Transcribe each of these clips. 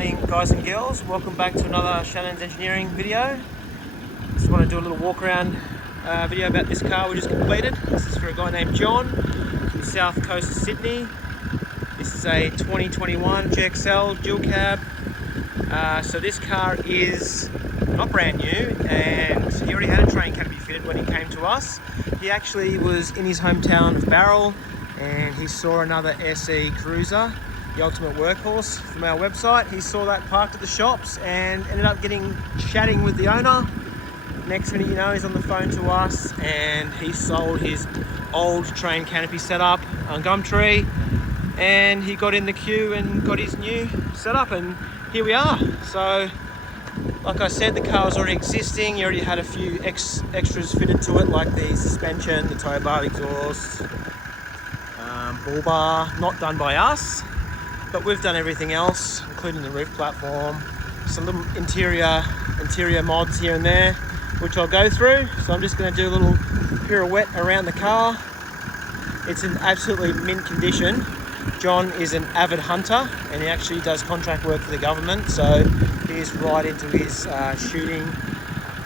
morning, guys and girls. Welcome back to another Shannons Engineering video. Just want to do a little walk around video about this car we just completed. This is for a guy named John from the south coast of Sydney. This is a 2021 GXL dual cab. So this car is not brand new, and he already had a train canopy fitted when he came to us. He actually was in his hometown of Barrel and he saw another SE Cruiser, the ultimate workhorse, from our website. He saw that parked at the shops and ended up chatting with the owner. Next minute, you know, he's on the phone to us and he sold his old train canopy setup on Gumtree, and he got in the queue and got his new setup, and here we are. So like I said, the car was already existing. He already had a few extras fitted to it, like the suspension, the tow bar exhaust, bull bar, not done by us, but we've done everything else, including the roof platform, some little interior mods here and there, which I'll go through. So I'm just going to do a little pirouette around the car. It's in absolutely mint condition. John is an avid hunter and he actually does contract work for the government, so he is right into his shooting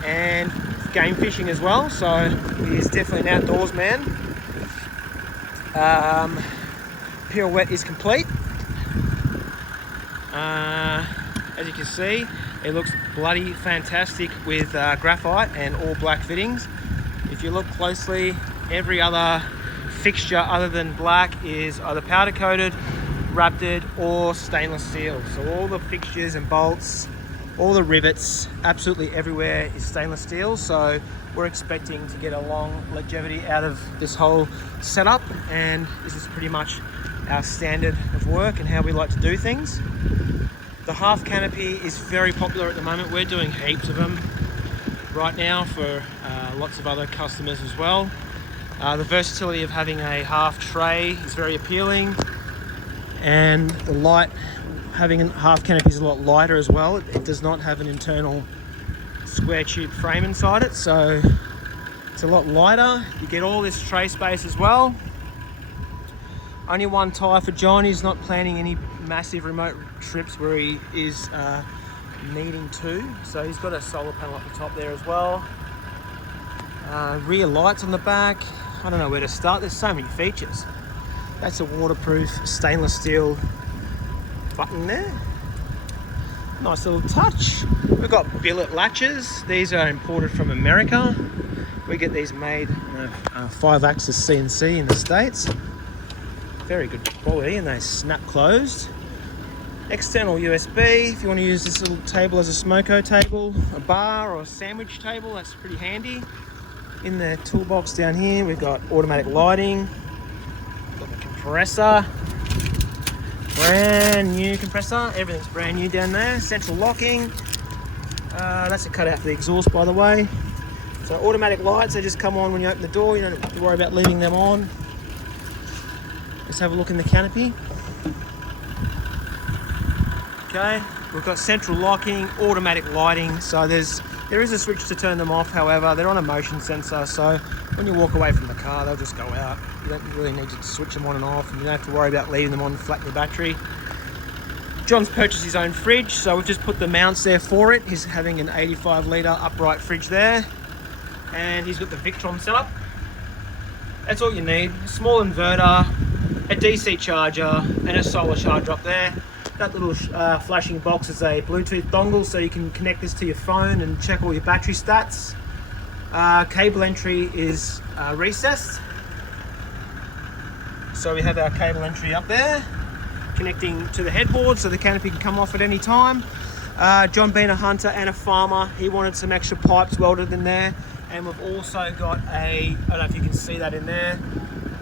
and game fishing as well, so he is definitely an outdoors man. Pirouette is complete. As you can see, it looks bloody fantastic with graphite and all black fittings. If you look closely, every other fixture other than black is either powder coated, wrapped, or stainless steel. So all the fixtures and bolts, all the rivets, absolutely everywhere is stainless steel. So we're expecting to get a long longevity out of this whole setup, and this is pretty much our standard of work and how we like to do things. The half canopy is very popular at the moment. We're doing heaps of them right now for lots of other customers as well. The versatility of having a half tray is very appealing, and the light, having a half canopy is a lot lighter as well. It does not have an internal square tube frame inside it, so it's a lot lighter. You get all this tray space as well. Only one tyre for John. He's not planning any massive remote trips where he is needing to, so he's got a solar panel up the top there as well. Rear lights on the back. I don't know where to start, there's so many features. That's a waterproof stainless steel button there. Nice little touch. We've got billet latches. These are imported from America. We get these made 5-axis CNC in the States. Very good quality, and they snap closed. External USB, if you want to use this little table as a smoko table, a bar or a sandwich table, that's pretty handy. In the toolbox down here, we've got automatic lighting, got the compressor, brand new compressor, everything's brand new down there. Central locking, that's a cutout for the exhaust, by the way. So automatic lights, they just come on when you open the door, you don't have to worry about leaving them on. Let's have a look in the canopy. Okay, we've got central locking, automatic lighting, so there is a switch to turn them off. However, they're on a motion sensor, so when you walk away from the car, they'll just go out. You don't really need to switch them on and off, and you don't have to worry about leaving them on, flattening the battery. John's purchased his own fridge, so we've just put the mounts there for it. He's having an 85 litre upright fridge there, and he's got the Victron setup. That's all you need. A small inverter, a DC charger, and a solar charger up there. That little flashing box is a Bluetooth dongle, so you can connect this to your phone and check all your battery stats. Cable entry is recessed, so we have our cable entry up there connecting to the headboard, so the canopy can come off at any time. John, being a hunter and a farmer, he wanted some extra pipes welded in there, and we've also got I don't know if you can see that in there,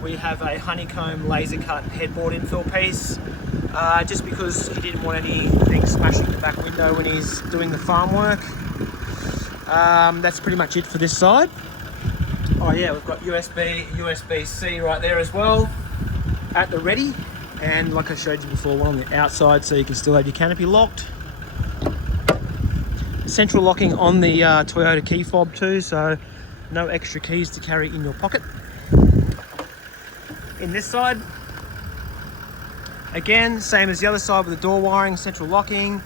we have a honeycomb laser cut headboard infill piece, just because he didn't want anything smashing the back window when he's doing the farm work. That's pretty much it for this side. Oh yeah, we've got USB-C right there as well at the ready, and like I showed you before, one on the outside, so you can still have your canopy locked. Central locking on the Toyota key fob too, so no extra keys to carry in your pocket. In this side, again, same as the other side with the door wiring, central locking,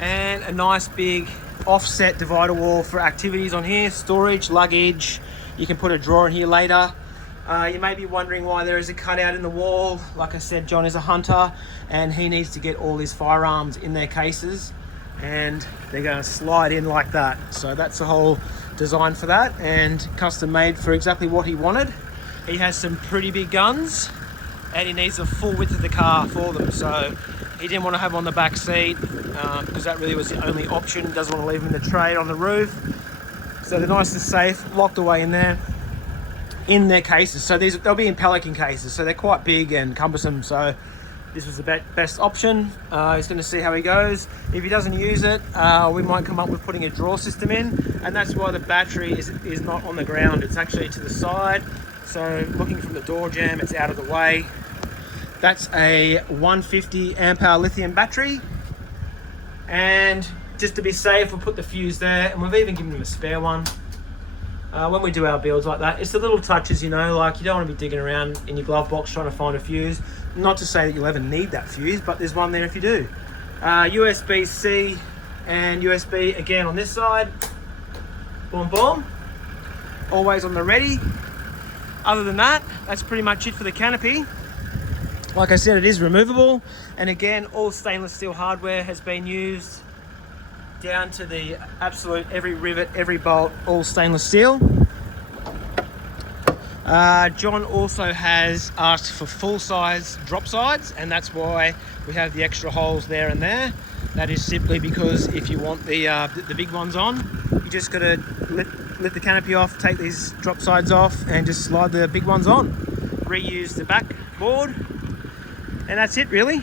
and a nice big offset divider wall for activities on here, storage, luggage. You can put a drawer in here later. You may be wondering why there is a cutout in the wall. Like I said, John is a hunter and he needs to get all his firearms in their cases, and they're going to slide in like that. So that's the whole design for that, and custom made for exactly what he wanted. He has some pretty big guns and he needs a full width of the car for them, so he didn't want to have them on the back seat because that really was the only option. He doesn't want to leave them in the trade on the roof, so they're nice and safe, locked away in there in their cases. So they'll be in Pelican cases, so they're quite big and cumbersome, so this was the best option. He's going to see how he goes. If he doesn't use it, we might come up with putting a drawer system in, and that's why the battery is not on the ground, it's actually to the side. So looking from the door jamb, it's out of the way. That's a 150 amp hour lithium battery, and just to be safe, we'll put the fuse there, and we've even given him a spare one. When we do our builds like that, it's the little touches, you know, like you don't want to be digging around in your glove box trying to find a fuse. Not to say that you'll ever need that fuse, but there's one there if you do. USB-C and USB again on this side. Boom, boom. Always on the ready. Other than that, that's pretty much it for the Canopy. Like I said, it is removable, and again, all stainless steel hardware has been used down to the absolute every rivet, every bolt, all stainless steel. John also has asked for full-size drop sides, and that's why we have the extra holes there and there. That is simply because if you want the big ones on, you just got to lift the canopy off, take these drop sides off, and just slide the big ones on. Reuse the back board, and that's it really.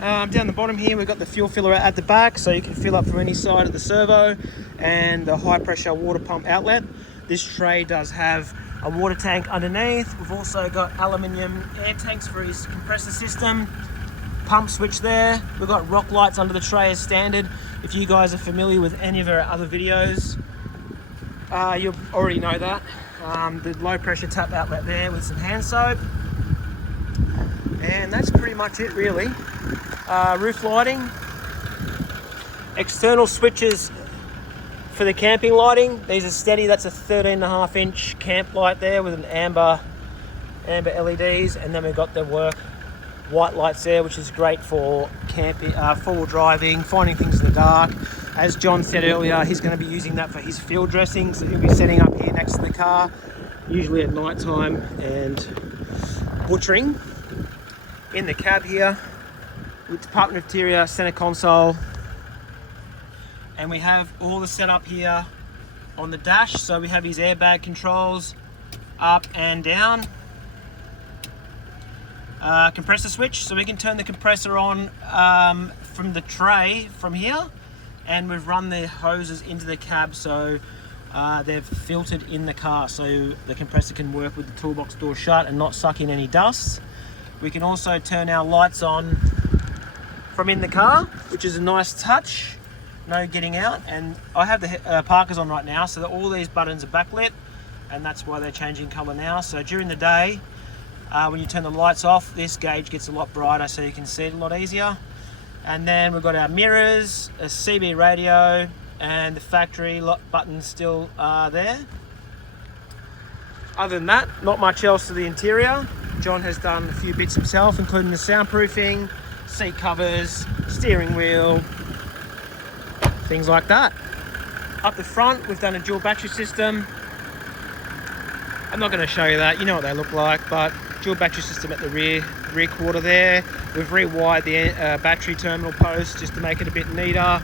Down the bottom here, we've got the fuel filler at the back, so you can fill up from any side of the servo, and the high pressure water pump outlet. This tray does have a water tank underneath. We've also got aluminium air tanks for his compressor system. Pump switch there. We've got rock lights under the tray as standard. If you guys are familiar with any of our other videos, you'll already know that. The low pressure tap outlet there with some hand soap. And that's pretty much it really. Roof lighting. External switches for the camping lighting. These are steady. That's a 13.5 inch camp light there with an amber LEDs, and then we've got the work white lights there, which is great for camping, four-wheel driving, finding things in the dark. As John said earlier, he's going to be using that for his field dressings that he'll be setting up here next to the car, usually at night time, and butchering. In the cab here, with Department of Interior center console, and we have all the setup here on the dash. So we have his airbag controls up and down. Compressor switch, so we can turn the compressor on from the tray from here, and we've run the hoses into the cab, so they've filtered in the car, so the compressor can work with the toolbox door shut and not suck in any dust. We can also turn our lights on from in the car, which is a nice touch. No getting out, and I have the parkers on right now, so that all these buttons are backlit, and that's why they're changing color now. So during the day, when you turn the lights off, this gauge gets a lot brighter, so you can see it a lot easier. And then we've got our mirrors, a CB radio, and the factory lock button still there. Other than that, not much else to the interior. John has done a few bits himself, including the soundproofing, seat covers, steering wheel, things like that. Up the front, we've done a dual battery system. I'm not going to show you that, you know what they look like, but dual battery system at the rear quarter there. We've rewired the battery terminal post just to make it a bit neater,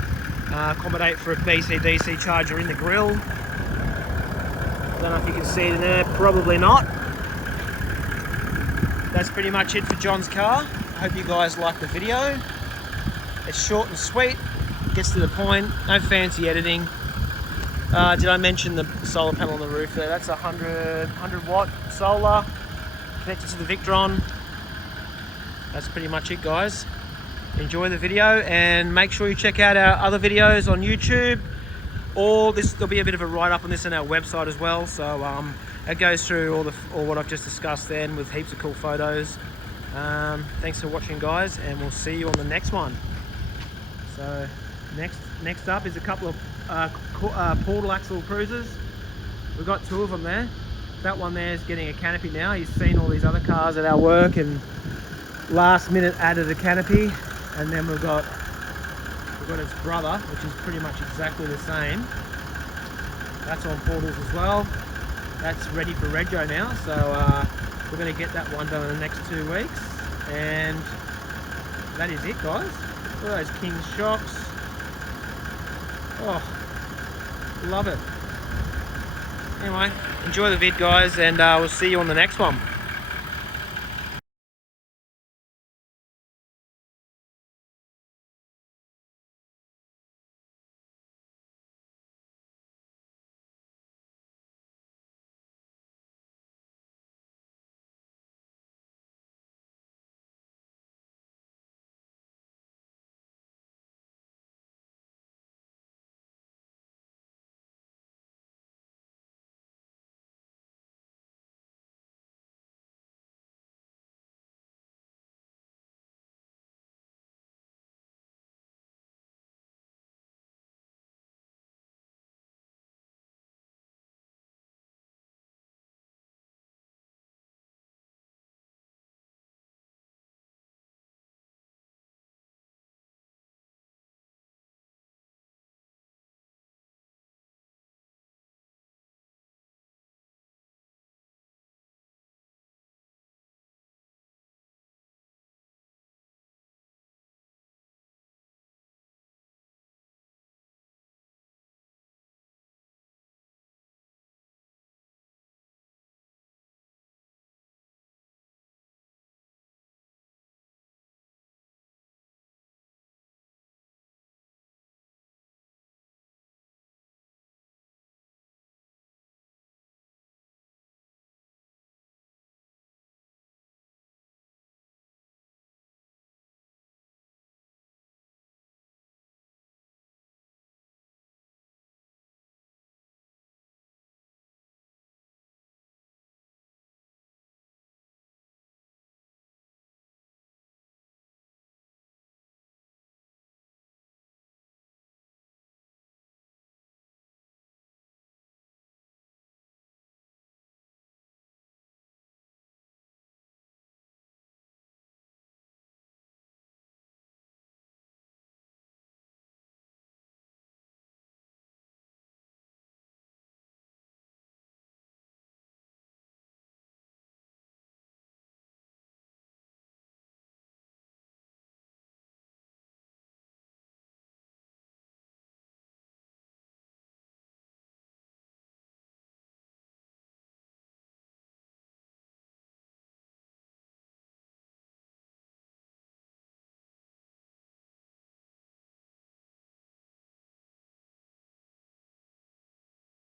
accommodate for a DC charger in the grille. Don't know if you can see it in there, probably not. That's pretty much it for John's car. I hope you guys like the video. It's short and sweet, gets to the point, no fancy editing. Did I mention the solar panel on the roof there? That's a 100 watt solar connected to the Victron. That's pretty much it, guys. Enjoy the video, and make sure you check out our other videos on YouTube. There'll be a bit of a write-up on this on our website as well, so it goes through all what I've just discussed then, with heaps of cool photos. Thanks for watching, guys, and we'll see you on the next one. So Next up is a couple of portal axle cruisers. We've got 2 of them there. That one there is getting a canopy now. He's seen all these other cars at our work and last minute added a canopy. And then we've got its brother, which is pretty much exactly the same. That's on portals as well. That's ready for rego now, so we're going to get that one done in the next 2 weeks. And that is it, guys. Look at those King's shocks. Oh, love it. Anyway, enjoy the vid, guys, and we'll see you on the next one.